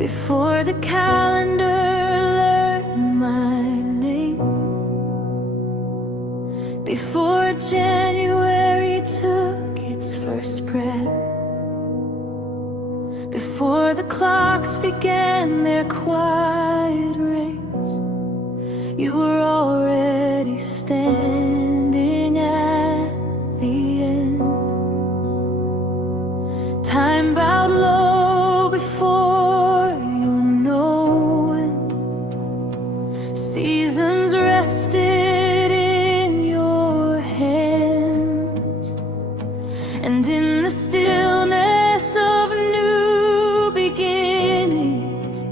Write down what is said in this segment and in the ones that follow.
before the calendar learned my name, before January took its first breath, before the clocks began their quiet race, you were already standing at the end. Time bowed low before your knowing, seasons rested in your hands, and in the stillness of new beginnings,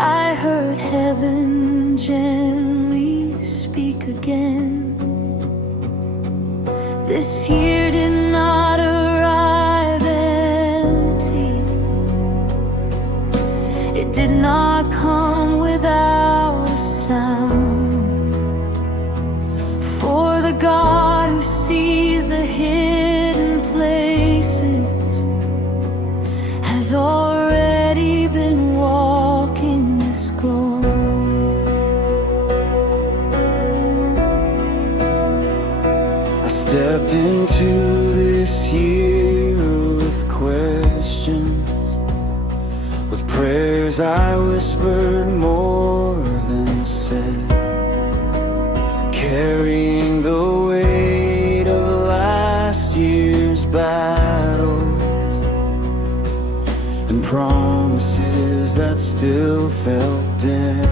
I heard heaven gently speak again. This year did not arrive empty. It did not come without a sound. For the God who sees the hidden places has already been walking this ground. Stepped into this year with questions, with prayers I whispered more than said, carrying the weight of last year's battles and promises that still felt dead.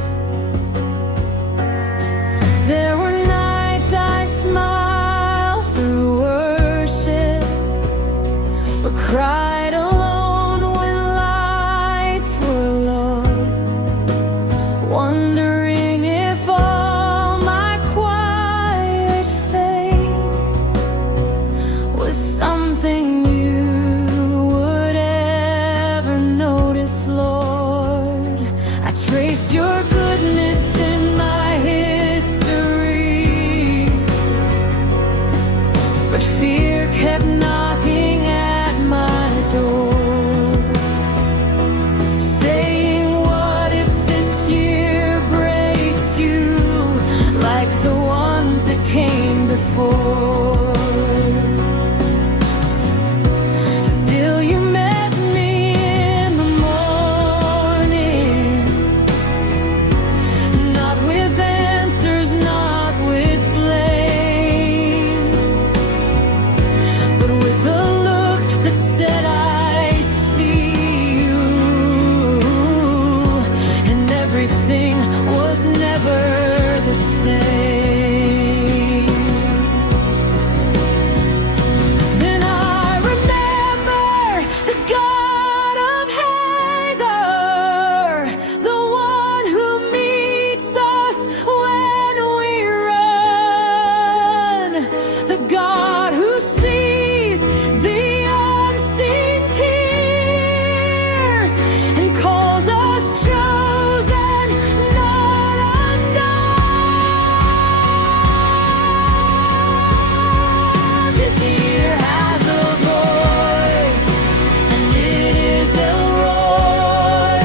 There were nights I smiled through worship, but cried alone when lights were low, wondering if all my quiet faith was something you would ever notice, Lord. I traced your goodness in my history, but fear kept knocking at my door, saying, what if this year breaks you like the ones that came before? Still you met me in the morning, not with answers, not with blame, but with a look that said, I see you, and everything was never the same. Then I remember the God of Hagar, the one who meets us when we run, the God who sees the unseen tears and calls us chosen, not undone. This year has a voice, and it is Elroy,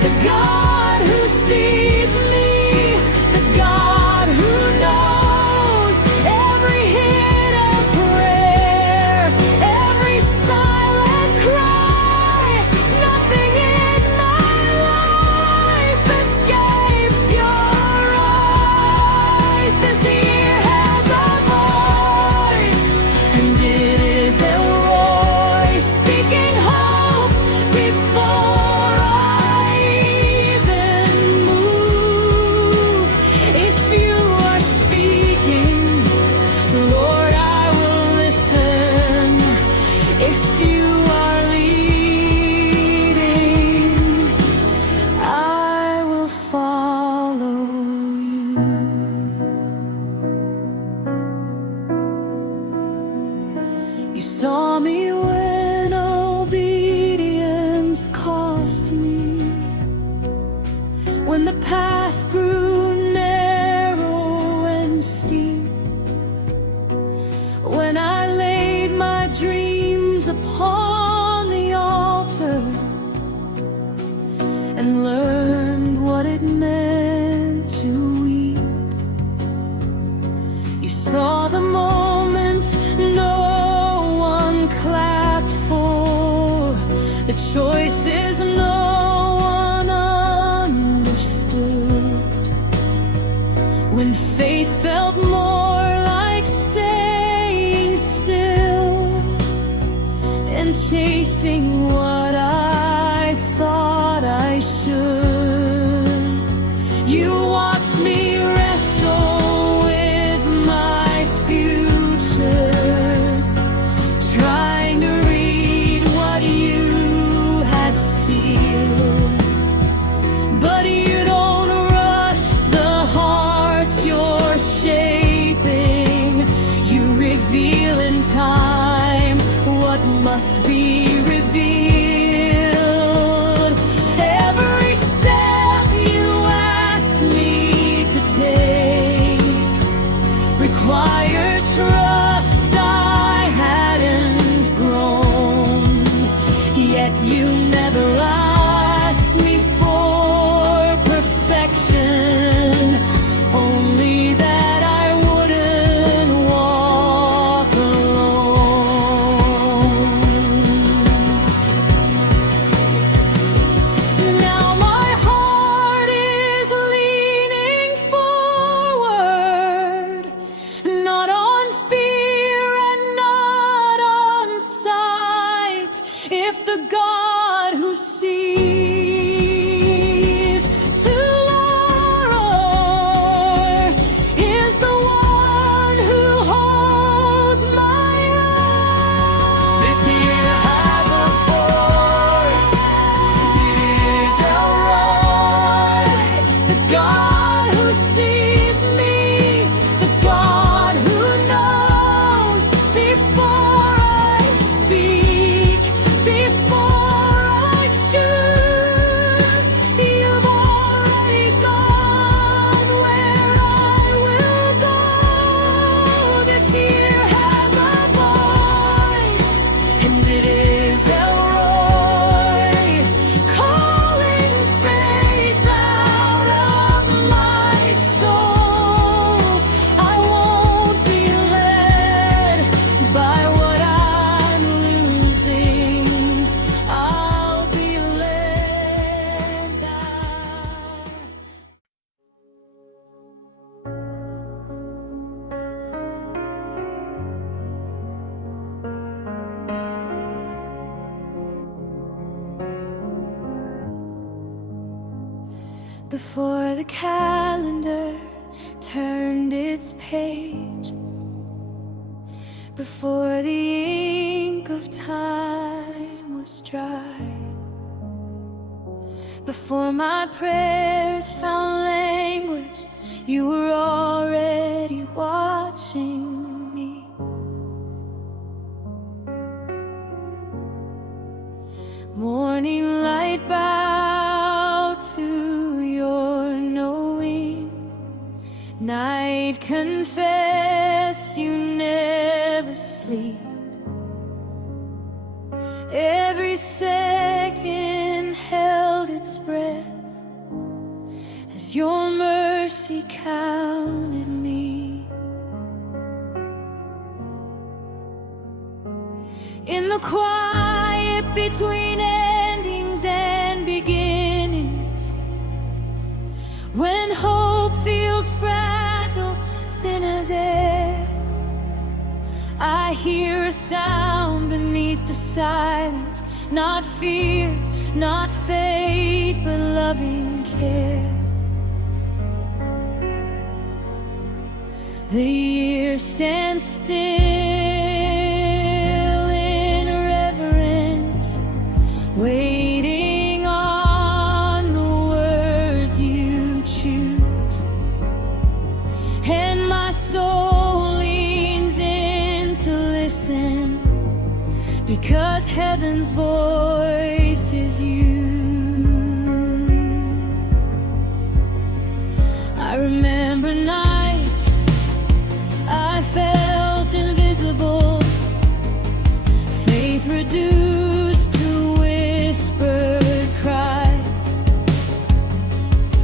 the God who sees me, the God who knows every hidden prayer, every silent cry. Nothing in my life escapes your eyes. This year has a voice, and it is Elroy, speaking hope before I even move. If you are speaking, Lord, I will listen. If you are leading, I will follow you. You saw me when obedience cost me, when the path grew narrow and steep, when I laid my dreams upon the altar felt more like staying still and chasing what I thought I should. You watched me wrestle with my future, trying to read what you had sealed. But you don't rush the hearts you're shaping. You reveal in time what must be revealed. Every step you asked me to take required trust I hadn't grown. Yet you never asked me for perfection, only that I wouldn't walk alone. Now my heart is leaning forward, not on fear and not on sight. If the God who sees tomorrow is the one who holds my eyes. This year has a voice. It is Elroy. The God who sees me, the God who knows before I speak, before I choose. You've already gone where I will go. This year has a voice, and it is Elroy, calling faith out of my soul. I won't be led by what I'm losing. I'll be led by before the calendar turned its page, before the ink of time was dry, before my prayers found language, you were already watching me. Morning light bowed to your knowing. Night confessed you never sleep. Every second held its breath as your mercy counted me. In the quiet between endings and beginnings, when hope feels fragile, thin as air, I hear a sound beneath the silence. Not fear, not fate, but loving care. The year stands still in reverence, waiting on the words you choose. And my soul leans in to listen, because heaven's voice is you. I remember nights I felt invisible, faith reduced to whispered cries,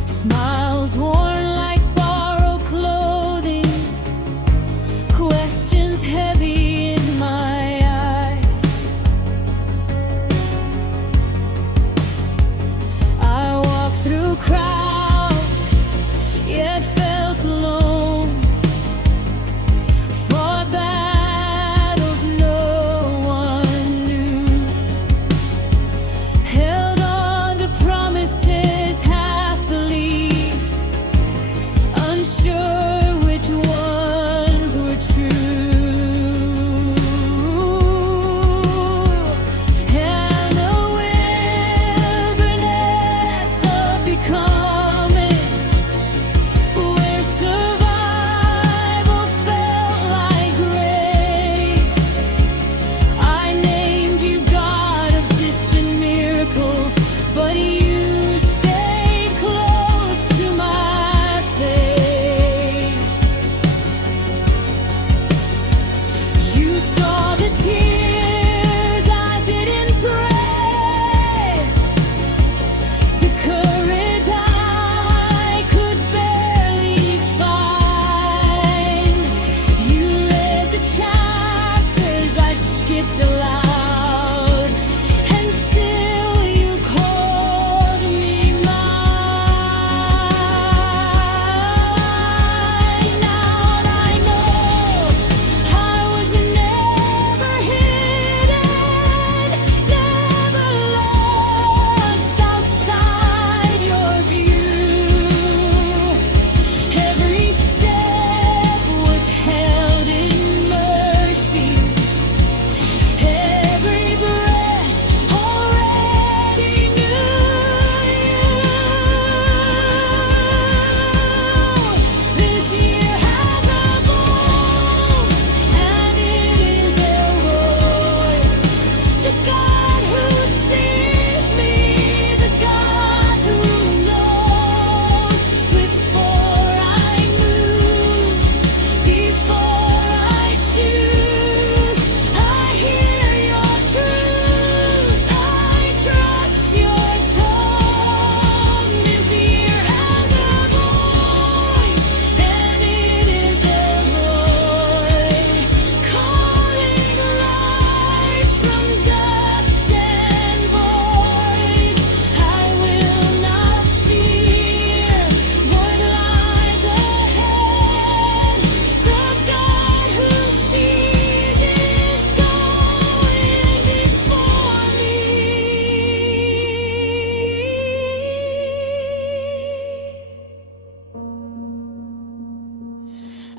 smiles worn like borrowed clothing, questions heavy in my eyes. I walked through crowds, yet felt alone,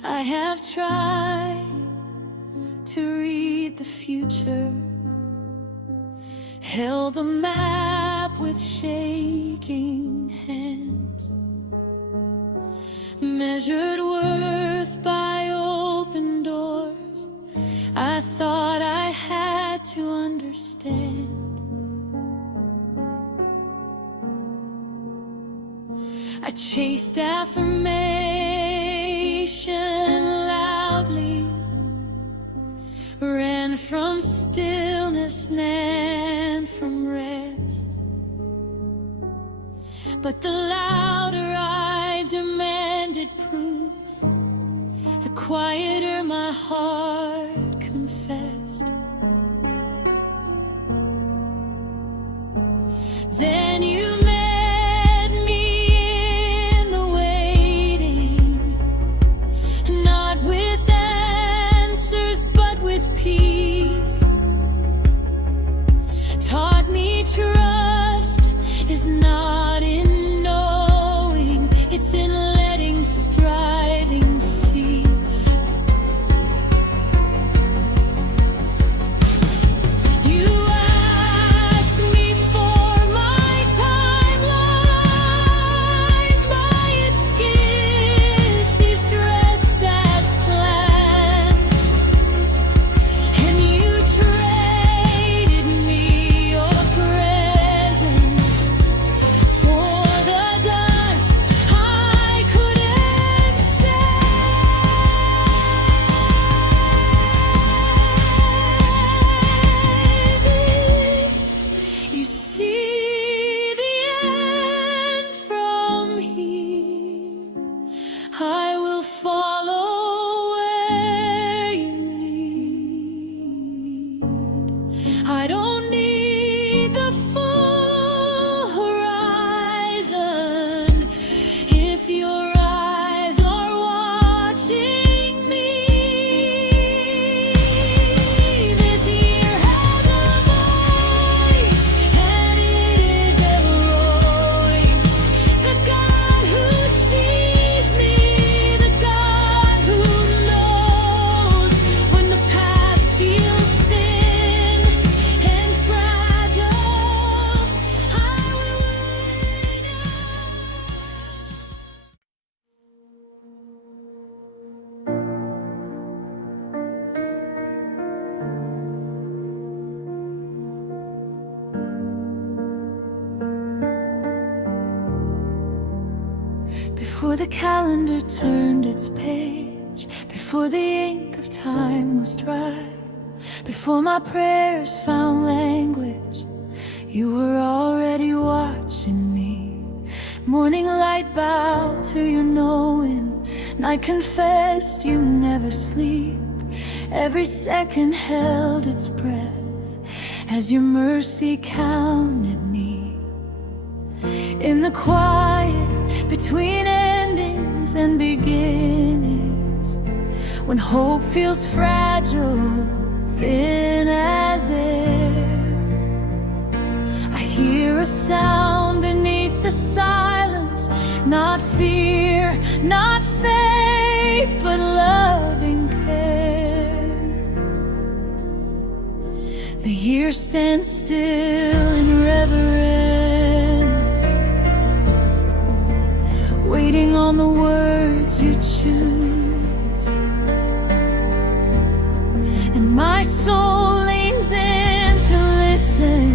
I have tried to read the future, held the map with shaking hands, measured worth by open doors I thought I had to understand. I chased affirmation loudly, ran from stillness and from rest. But the louder I demanded proof, the quieter my heart confessed. Then you met me in the waiting, not with answers but with peace. Taught me trust is not in knowing, it's in letting striving cease. You asked me for my timelines, my excuses dressed as plans, and you traded me your presence for the dust I couldn't stand. You see the end from here, I will follow where you lead. I don't need the full horizon if your eyes are watching me. This year has a voice, and it is Elroy, the God who sees me, the God who knows when the path feels thin and fragile. I will wait out. Before the calendar turned its page, before the ink of time was dry, before my prayers found language, you were already watching me. Morning light bowed to your knowing, night confessed you never sleep. Every second held its breath as your mercy counted me. In the quiet between endings and beginnings, when hope feels fragile, thin as air, I hear a sound beneath the silence, not fear, not fate, but loving care. The year stands still in reverence, waiting on the words you choose, and my soul leans in to listen,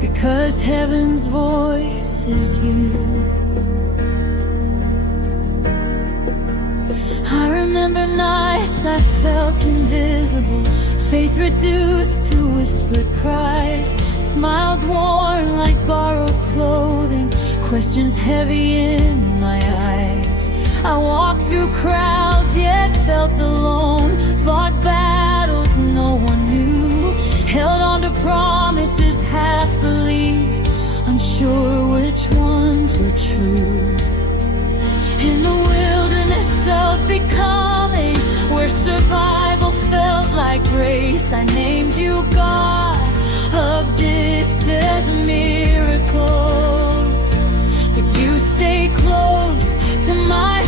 because heaven's voice is you. I remember nights I felt invisible, faith reduced to whispered cries, smiles worn like borrowed clothing, questions heavy in my eyes. I walked through crowds yet felt alone, fought battles no one knew, held on to promises half believed, unsure which ones were true. In the wilderness of becoming, where survival felt like grace, I named you God of distant miracles, but you stay close to my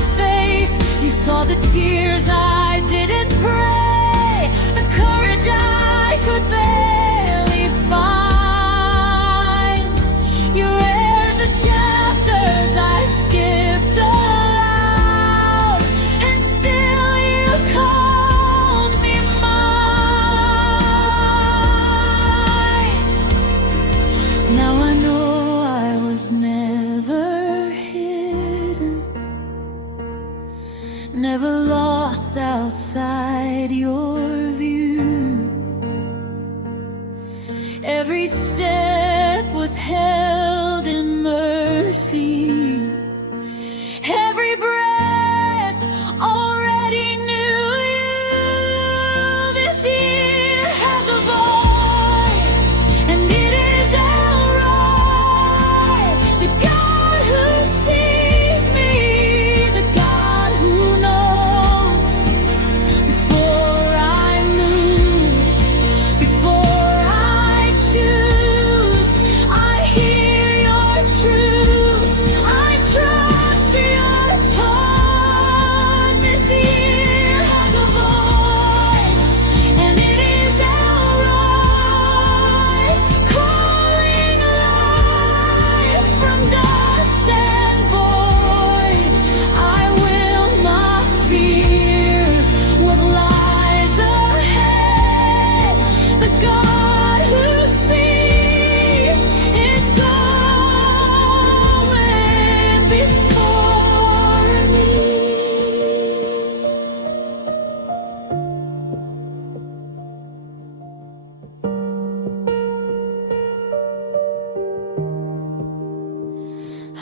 all the tears I didn't pray, the courage I could barely find. You read the chapters I skipped aloud, and still you called me mine. Now I know I was never hidden, never lost outside your view. Every step was held in mercy, every breath already knew you. This year has a voice, and it is Elroy, the God who sees me, the God who knows before I move, before I choose. I hear your truth, I trust your tone. This year has a voice, and it is Elroy, calling life from dust and void. I will not fear what lies ahead. The God who sees is going before me.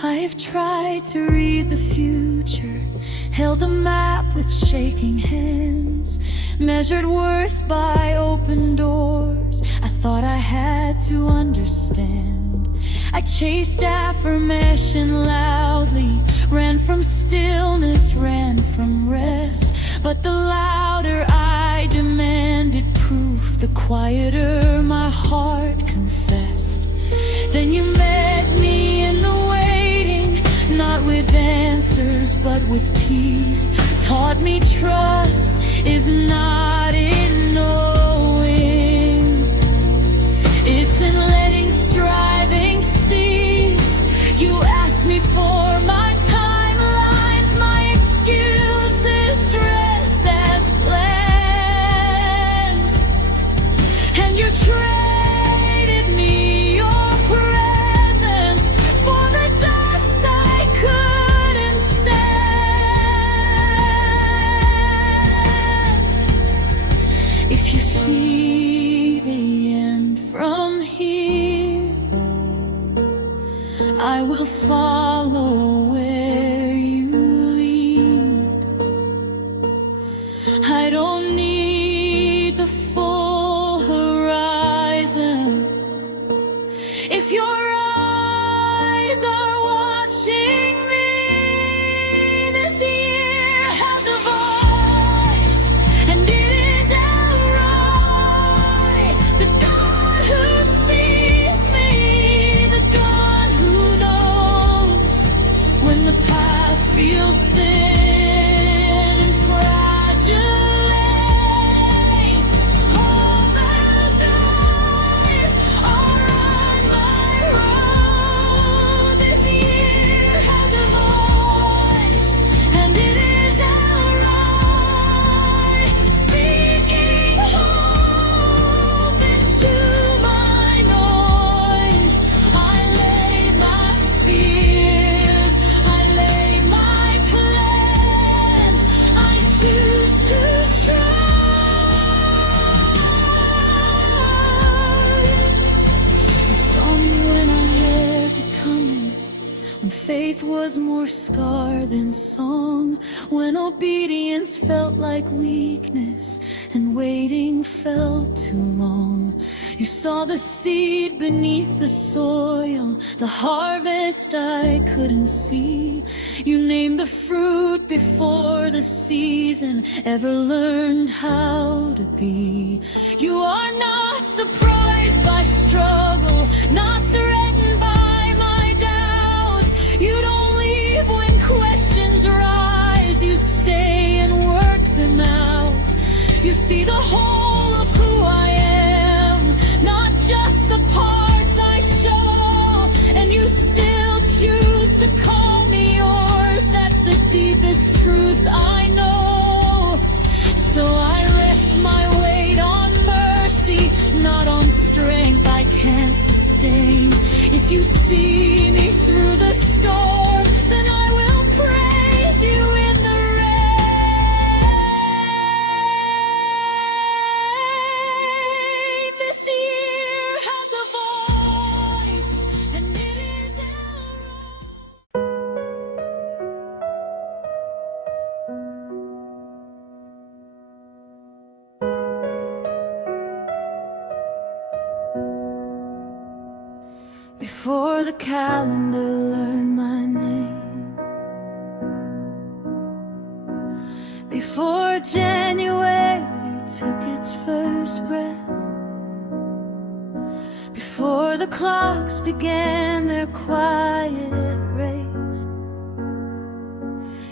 I've tried to read the future, held a map with shaking hands, measured worth by open doors I thought I had to understand. I chased affirmation loudly, ran from stillness, ran from rest. But the louder I demanded proof, the quieter my heart confessed. Then you met me in the waiting, not with answers but with peace. Taught me trust is not in knowing, it's in letting striving cease. You asked me for my timelines, my excuses dressed as plans, and you traded me your presence for the dust I couldn't stand. If you see the end from here, I will follow where you lead. I don't need the full horizon if your eyes are watching me. This year has a voice, and it is Elroy, the God who sees me, the God who knows when the path feels thin and fragile. Hope has eyes are on my road. This year has a voice, and it is Elroy, speaking hope into my noise. I lay my fears, I lay my plans, I choose to trust. You saw me when I had it coming, when faith was more scar than song, when obedience felt like weakness and waiting felt too long. You saw the seed beneath the soil, the harvest I couldn't see. You named the fruit before the season ever learned how to be. You are not surprised by struggle, not threatened by my doubt. You don't leave when questions rise, you stay and You see the whole of who I am, not just the parts I show. And you still choose to call me yours. That's the deepest truth I know. So I rest my weight on mercy, not on strength I can't sustain. If you see me through the storm, then I will praise you in the rain. This year has a voice, and it is before the calendar learned my name, before January took its first breath, before the clocks began their quiet race,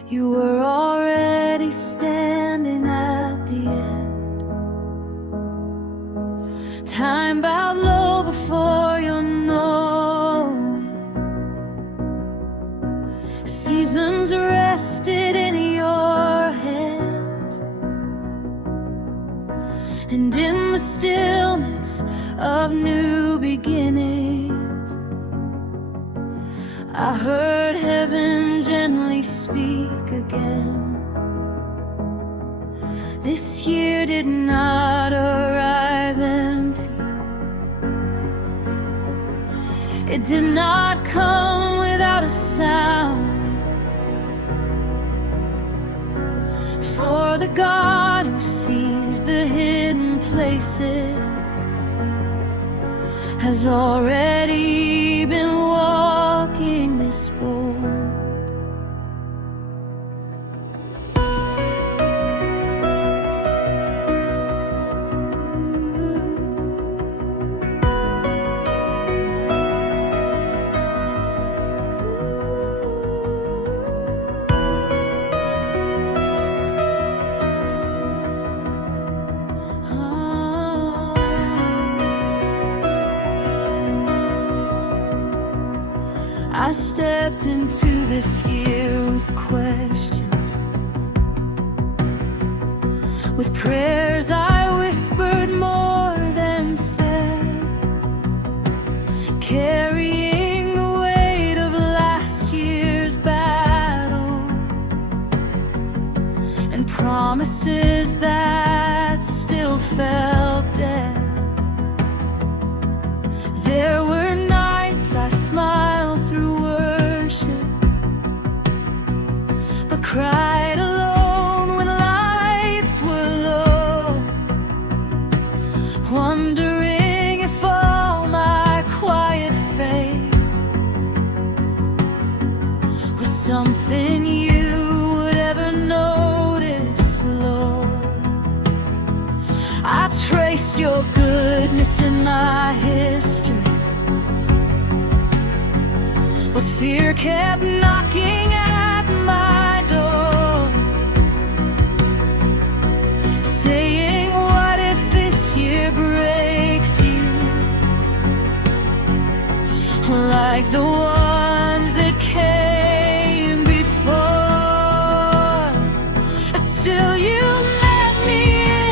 you were already standing at the end. Time bowed low before your knowing. Seasons rested in your hands. And in the stillness of new beginnings, I heard heaven gently speak again. This year did not arrive empty. It did not come without a sound. For the God who sees the hidden places has already been walking this board. I stepped into this year with questions, with prayers I whispered more than said, carrying the weight of last year's battles and promises that still felt dead. There were nights I smiled through worship, but cried alone when lights were low, wondering if all my quiet faith was something you would ever notice, Lord. I traced your goodness in my history, but fear kept knocking at my door, saying, what if this year breaks you, like the ones that came before? Still you met me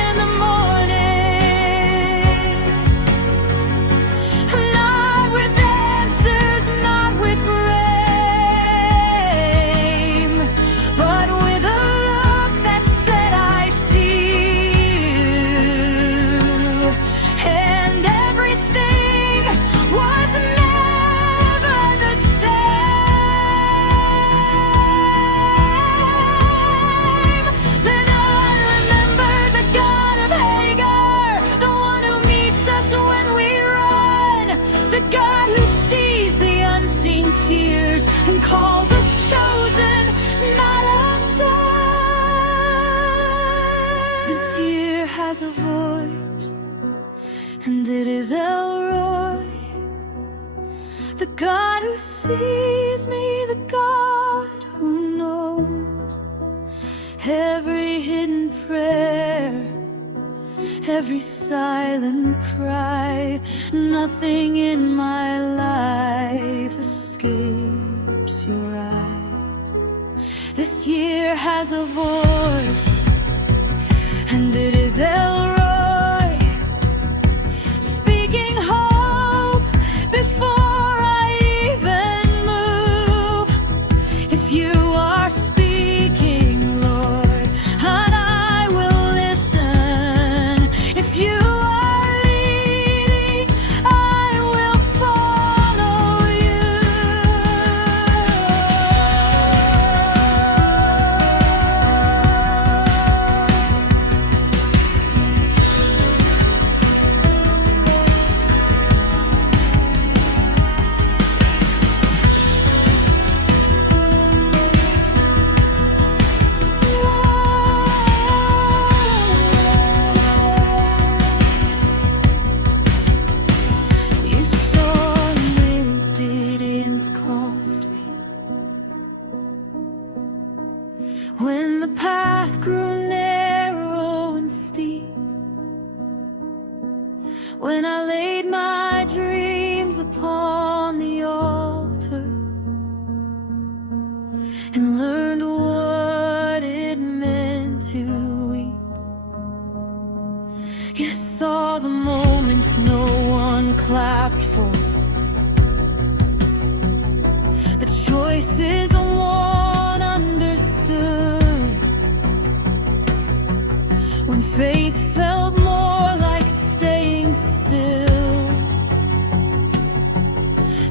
in the morning, not with answers, not with rain, but with a look that said, I see you. And everything was never the same. Then I remembered the God of Hagar, the one who meets us when we run, the God who sees the unseen tears and calls us chosen, not undone. This year has a voice, and it is Elroy, the God who sees me, the God who knows every hidden prayer every silent cry. Nothing in my life escapes your eyes. This year has a voice, and it is Elroy, speaking hope before I even move. If you are speaking, Lord, and I will listen. If you are leading, I will follow you. You saw Midian's cost me when the path grew narrow and steep, when I laid my dreams upon the altar and learned what it meant to weep. You saw the moments no one clapped for, the choices no one understood, when faith felt more like staying still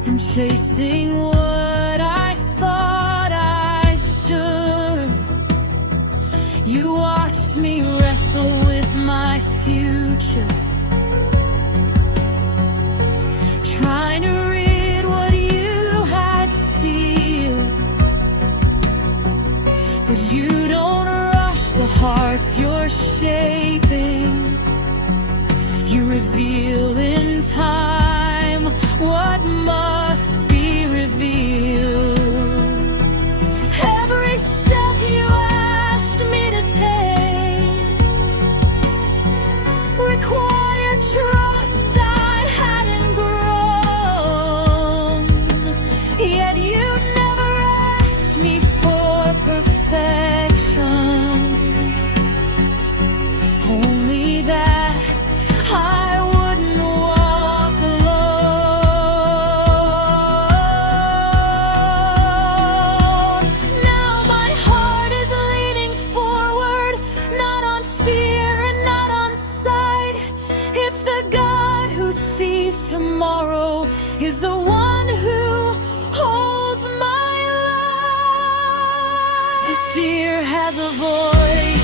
than chasing what I thought I should. You watched me wrestle with my future, trying to read what you had sealed. But you don't rush the hearts you're shaping. You reveal in time what must be revealed. Every step you asked me to take required trust I hadn't grown. Yet you never asked me for perfection, only that I wouldn't walk alone. Now my heart is leaning forward, not on fear and not on sight. If the God who sees tomorrow is the one who holds my life, this year has a voice.